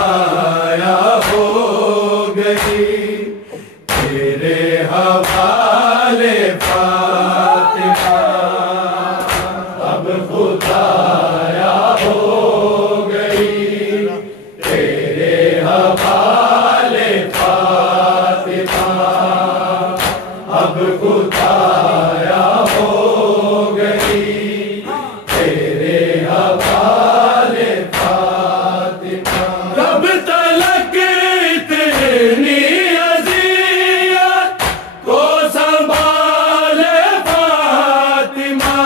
खुदाया हो गई, तेरे हवाले फातिमा। अब खुदाया हो गई, तेरे हवाले फातिमा। अब खुदाया हो गई, तेरे हवाले फातिमा। कब तलक इतनी अज़ियत को संभाले फातिमा,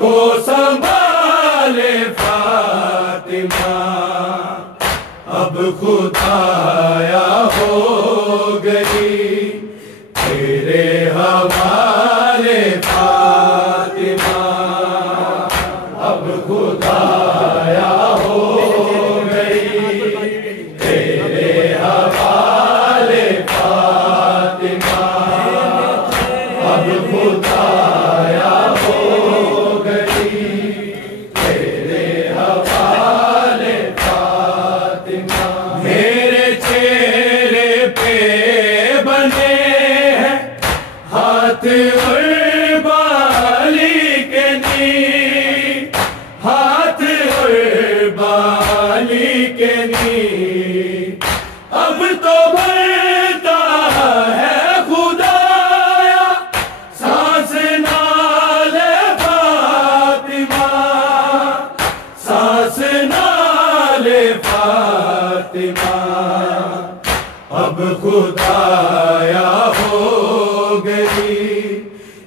को संभाले फातिमा। अब खुदाया हो गई, तेरे हवाले फातिमा। अब खुदाया हो गई, तेरे हवाले फातिमा। अब खुदाया हो गई, तेरे हवाले फातिमा। मेरे चेहरे पे बने हैं हाथ और बाली के नी, हाथ और बाली के नी। अब तो भरता है खुदाया सांस नाले फातिमा, सांस नाले फातिमा। अब खुदाया हो गई,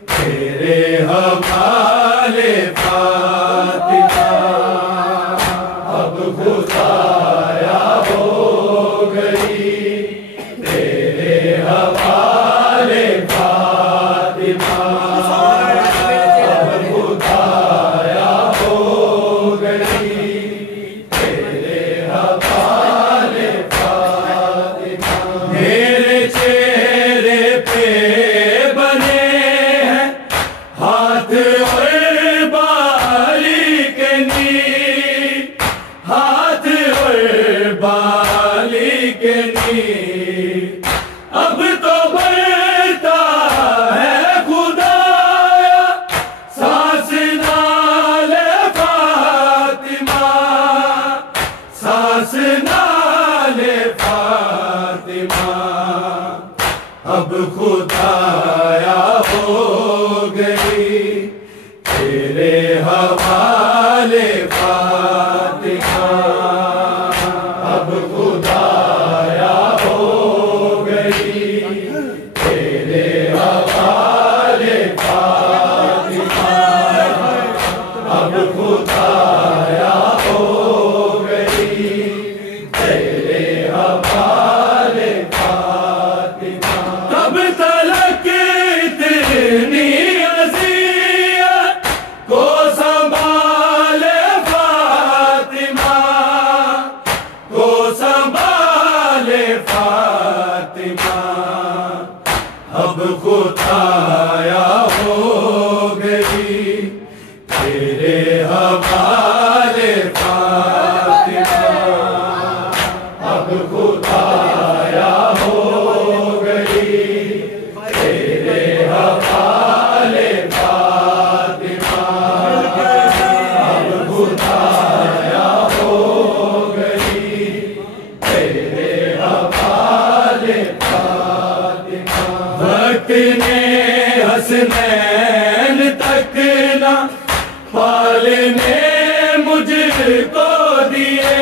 तेरे हवाले फातिमा। अब खुदाया हो गई, तेरे हवाले फातिमा। अब खुदाया हो गई, तेरे हवाले फातिमा। मेरे चेहरे पे बने हैं हाथ और बाली के नी, हाथ और बाली के नी। अब तो भरता है खुदाया सांस नाले फातिमा, सांस नाले फातिमा। अब खुदाया हो गई, तेरे हवाले फातिमा। अब खुदाया हो गई, तेरे हवाले फातिमा। अब खुदाया हो गई, तेरे हवाले फातिमा। कब तलक इतनी अज़ियत को संभाले फातिमा, को संभाले फातिमा। अब खुदाया हो गई, तेरे हवाले फातिमा। अब खुदाया हो गई, तेरे हवाले फातिमा। अब खुदाया हो गई, तेरे हवाले फातिमा। वक्त ने हसनैन तक ना पालने मुझको दिए,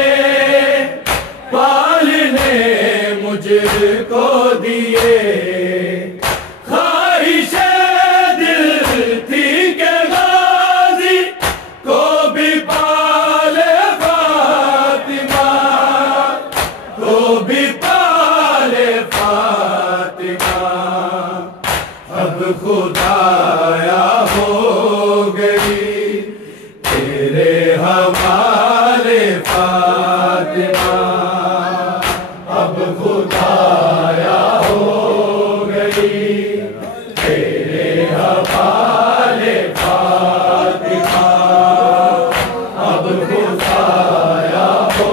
पालने मुझको दिए। ख्वाहिशे दिल थी के गाजी को भी पाले फातिमा, को भी पाले फातिमा। अब खुदाया हो गई, तेरे हवाले फातिमा। अब खुदाया हो गई, तेरे हवाले फातिमा। अब खुदाया हो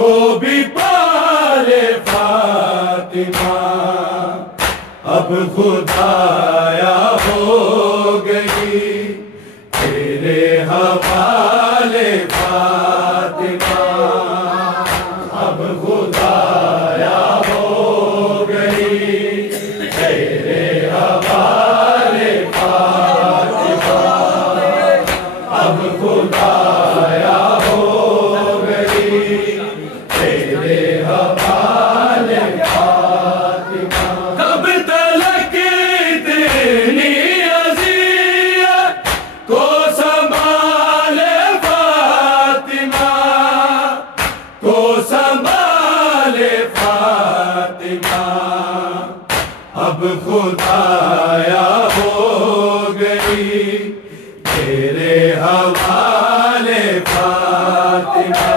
को भी पाले फातिमा। अब खुदाया हो गई तेरे हवाले फातिमा। अब खुदाया हो गई तेरे हवाले फातिमा। अब खुदाया हो गई तेरे हवाले फातिमा। कब तलक इतनी अज़ियत को संभाले फातिमा, को संभाले फातिमा। अब खुदाया हो गई तेरे हवाले फातिमा।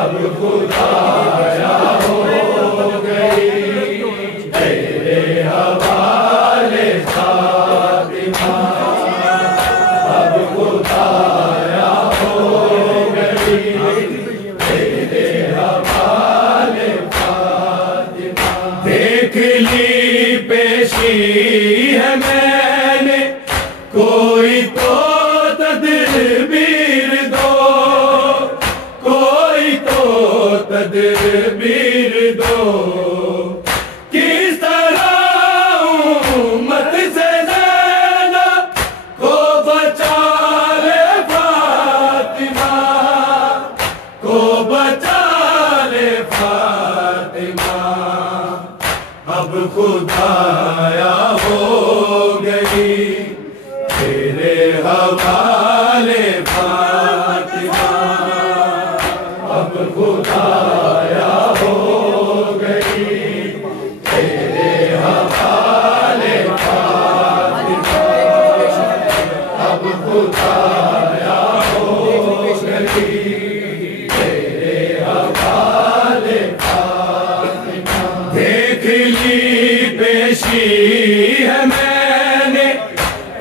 अब खुदाया हो गई तेरे हवाले फातिमा। अब खुदाया हो गई तेरे हवाले फातिमा। देख ली पेशी है मैंने कोई तो तदबीर दो, कोई तो तदबीर दो। किस तरह उम्मत से ज़ैनब को बचा ले फातिमा, को बचा ले फातिमा। अब खुदाया हो गई तेरे हवाले फातिमा। अब खुदाया हो गई तेरे हवाले फातिमा। अब खुदाया हो गई तेरे हवाले फातिमा। देख ली पेशी है मैंने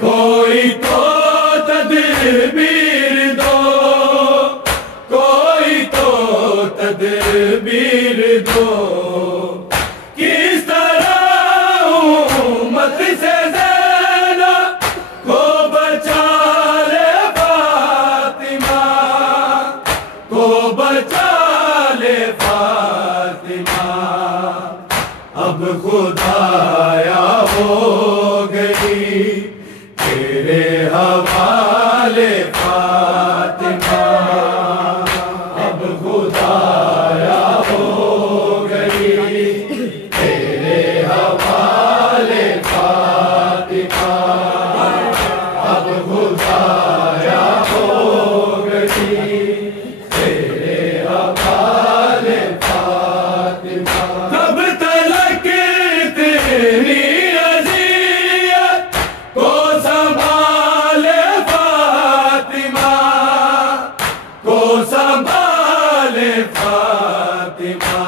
कोई तो तदबीर दो, कोई तो तदबीर दो। किस तरह उम्मत से ज़ैनब को बचा ले फातिमा, को बचा ले फातिमा। अब खुदाया हो गई तेरे हवाले फातिमा। अब खुदाया हो गई तेरे हवाले फातिमा। अब खुदाया हो गई तेरे हवाले फातिमा। कब तलक इतनी अज़ियत को संभाले फातिमा, को संभाले फातिमा।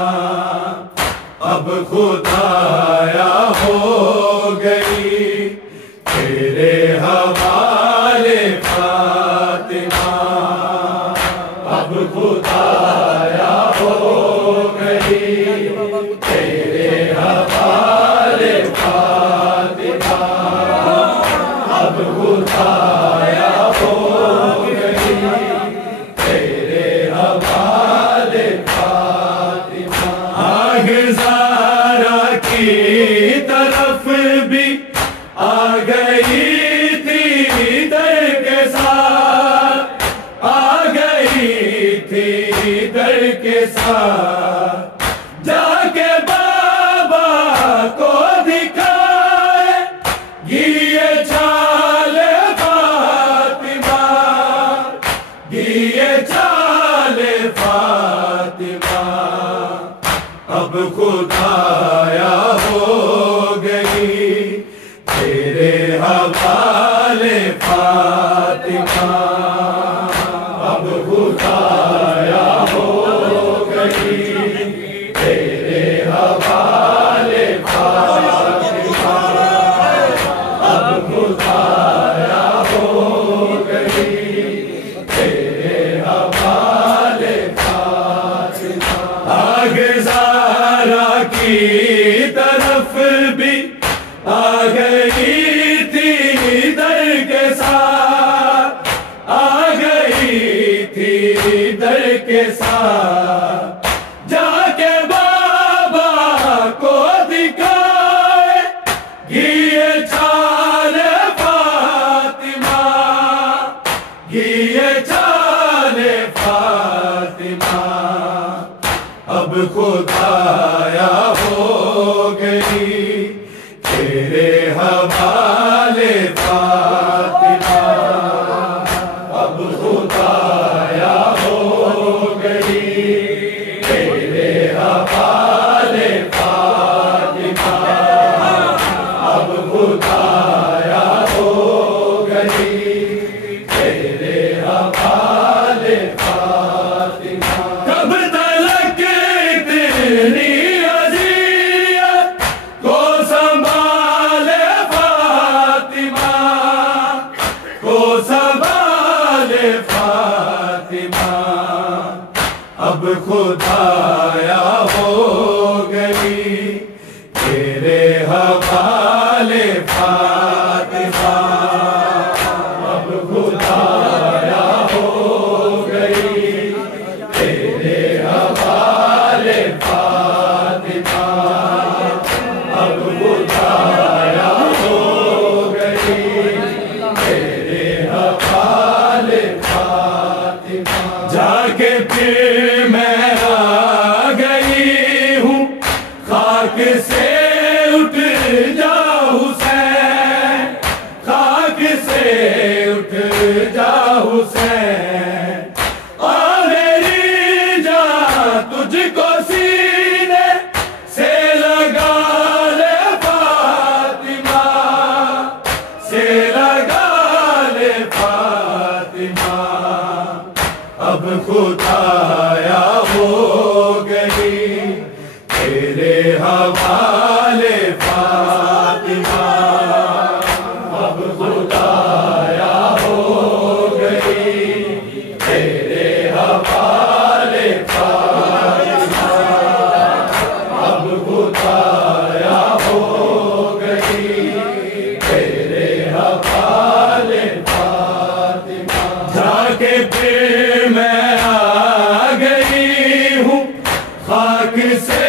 अब खुदाया हो गई तेरे हवाले फातिमा। अब खुदाया हो गई तेरे हवाले फातिमा। अब खुदाया हो गई तेरे हवाले फातिमा। आग ज़ारा की तरफ भी आ गई थी दर के साथ, आ गई थी दर के साथ। जाके बाबा को दिखाए ये चाले फातिमा, ये चाले फातिमा। अब खुदाया हो गई तेरे हवाले फातिमा। अब खुदाया हो गई तेरे हवाले फातिमा। अब खुदाया हो गई तेरे हवाले फातिमा। दर के साथ जाके बाबा को दिखाए घिए छाले फातिमा, घिए छाले फातिमा। अब खुदाया हो गई तेरे हवाले फातिमा, अब खुदाया हो गई तेरे हवाले फातिमा, अब खुदाया हो गई तेरे हवाले फातिमा। कब तलक इतनी अज़ियत को संभाले फातिमा, को संभाले फातिमा। अब खुदाया हो गई तेरे हवाले फातिमा, अब खुदाया हो गई तेरे हवाले फातिमा, अब खुदाया हो गई तेरे हवाले फातिमा। जाके फिर मैं आ गई हूँ खाक से उठ जा हुसैन, खाक से उठ जा हुसैन। आ मेरी जान तुझको सीने से लगा ले फातिमा, से लगा ले फातिमा। अब खुदाया हो गई तेरे हवाले फातिमा, अब खुदाया हो गई तेरे हवाले फातिमा, अब खुदाया हो गई तेरे हवाले फातिमा। जाके फिर मैं आ गई हूँ खाक से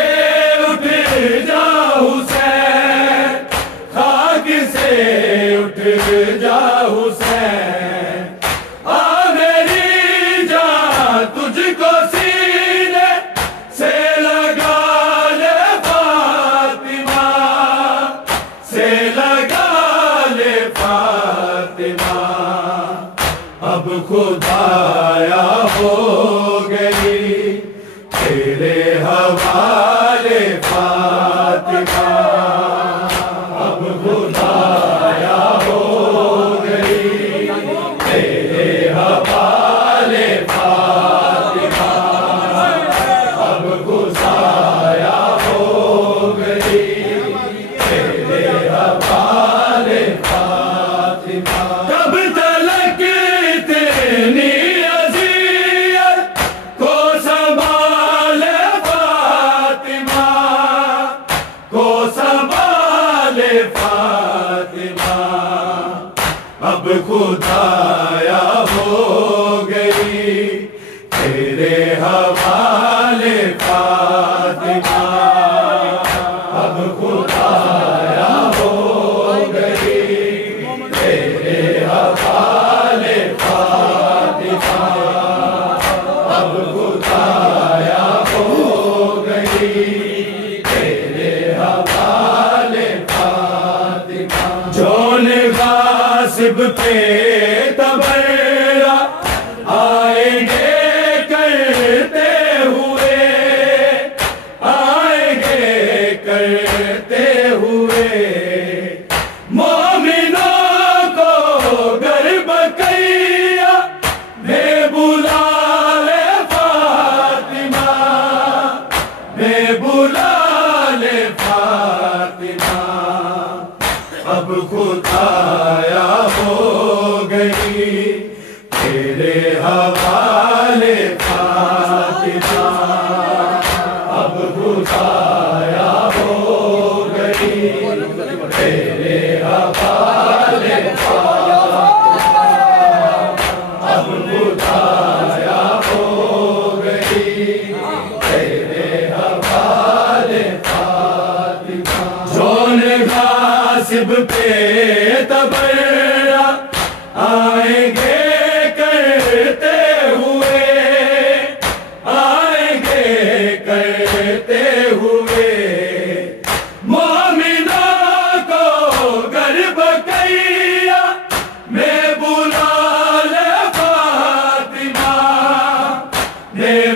उठ जा हुसैन, खाक से उठ जा हुसैन। आ मेरी जान तुझको सीने से लगा ले फातिमा, से लगा ले फातिमा। अब खुदाया हो गई तेरे हवाले फातिमा, अब खुदाया हो गई तेरे हवाले फातिमा, अब खुदाया हो गई तेरे हवाले फातिमा। कब तलक इतनी अज़ियत को संभाले फातिमा, को संभाले फातिमा। अब खुदाया हो गई तेरे हवाले फातिमा, अब खुदाया हो गई तेरे हवाले फातिमा, अब खुदाया हो गई तेरे हवाले फातिमा। जौन गासिब पे तबर्रा आएंगे करते हुए, आएंगे करते हुए। मोमिनों को घर बकैया में बुला ले फातिमा, में बुला ले फातिमा। अब खुदाया हो गई तेरे हवाले फातिमा, अब खुदाया हो गई तेरे हवाले फातिमा, अब खुदाया हो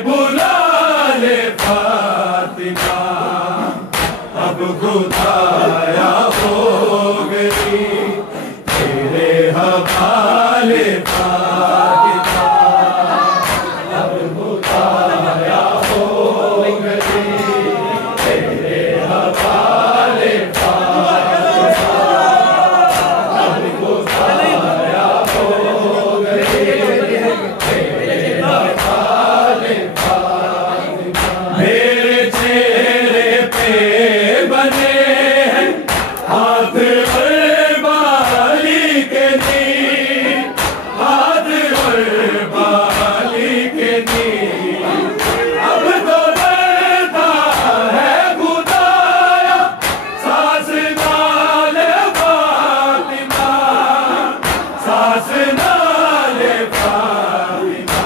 बुला ले फातिमा, अब खुदाया हो गई तेरे हवाले फातिमा, अब खुदाया हो गई तेरे हवाले फातिमा, अब खुदाया हो गई तेरे हवाले फातिमा। मेरे चेहरे पे बने हैं हाथ और बाली के नीर, हाथ और बाली के नीर, अब तो डरता है खुदाया सांस नाले फातिमा, सांस नाले फातिमा,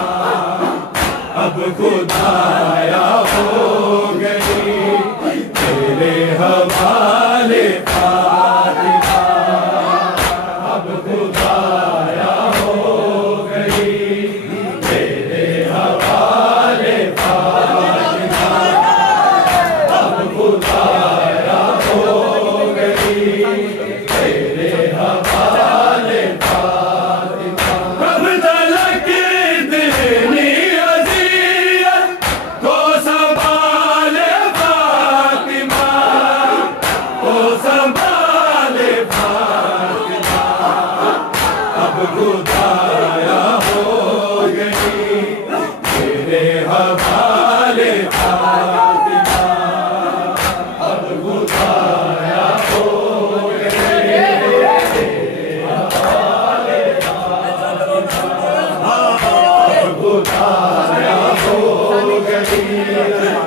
अब खुदाया हो गई तेरे हवाले फातिमा, अब खुदाया हो गई तेरे हवाले फातिमा, अब खुदाया हो गई तेरे हवाले फातिमा। कब तलक इतनी अज़ियत को संभाले फातिमा, को संभाले फातिमा, अब खुदाया हो गई तेरे हवाले फातिमा, अब खुदाया हो गई तेरे हवाले फातिमा, अब खुदाया हो गई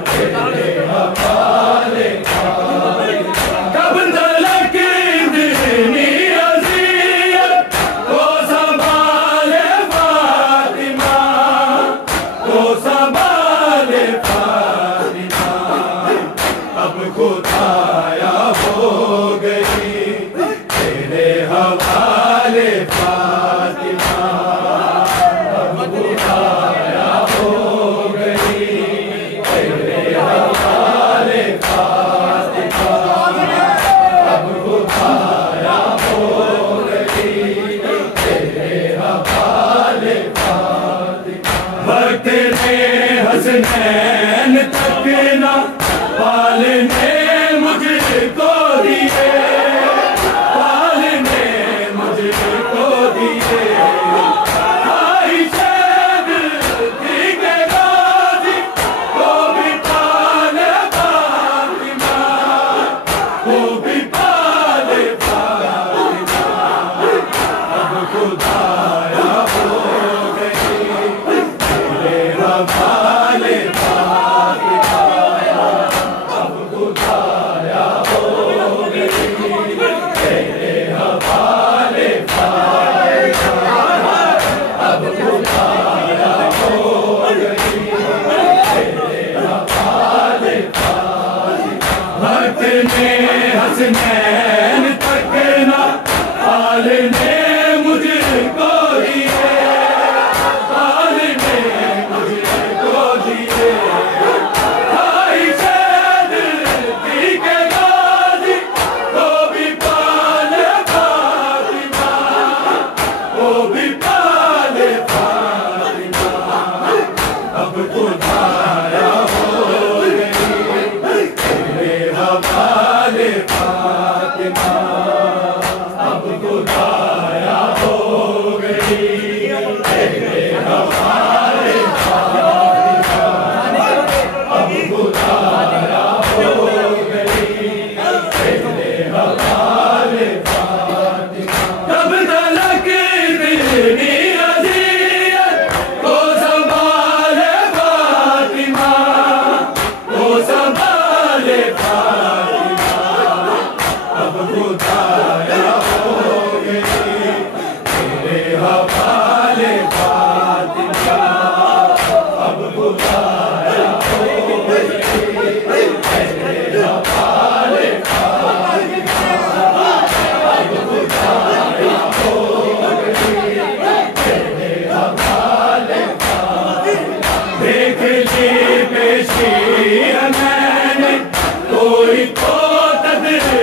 तेरे हवाले फातिमा। कब तलक इतनी अज़ियत को संभाले फातिमा, को संभाले फातिमा, अब खुदाया हो गई तेरे हवाले फातिमा, अब खुदाया हो गई तेरे हवाले फातिमा, अब खुदाया हो गई तेरे हवाले फातिमा। वक्त ने हसनैन तक ना पालने मुझको दिए, पालने मुझको दिए, आइशा दिल के गाजी को भी पाले फातिमा, को भी पाले फातिमा, अब खुदाया हो गई तेरे हवाले फातिमा, अब खुदाया हो गई तेरे हवाले फातिमा, अब खुदाया हो गई तेरे हवाले फातिमा। भक्त ने हसनैन तक ना पालने मुझको दिए, पालने मुझको दिए, आइशा दिल के गाजी को भी पाले फातिमा, को भी पाले फातिमा, अब खुदाया हो गई तेरे हवाले फातिमा, अब खुदाया हो गई तेरे हवाले फातिमा, अब खुदाया हो गई तेरे हवाले फातिमा। कब तलक इतनी अज़ियत को संभाले फातिमा, को संभाले फातिमा, अब खुदाया हो गई तेरे हवाले फातिमा, अब खुदाया हो गई तेरे हवाले फातिमा, अब खुदाया हो गई तेरे हवाले फातिमा। देख पेशी है मैंने कोई तो तदरीर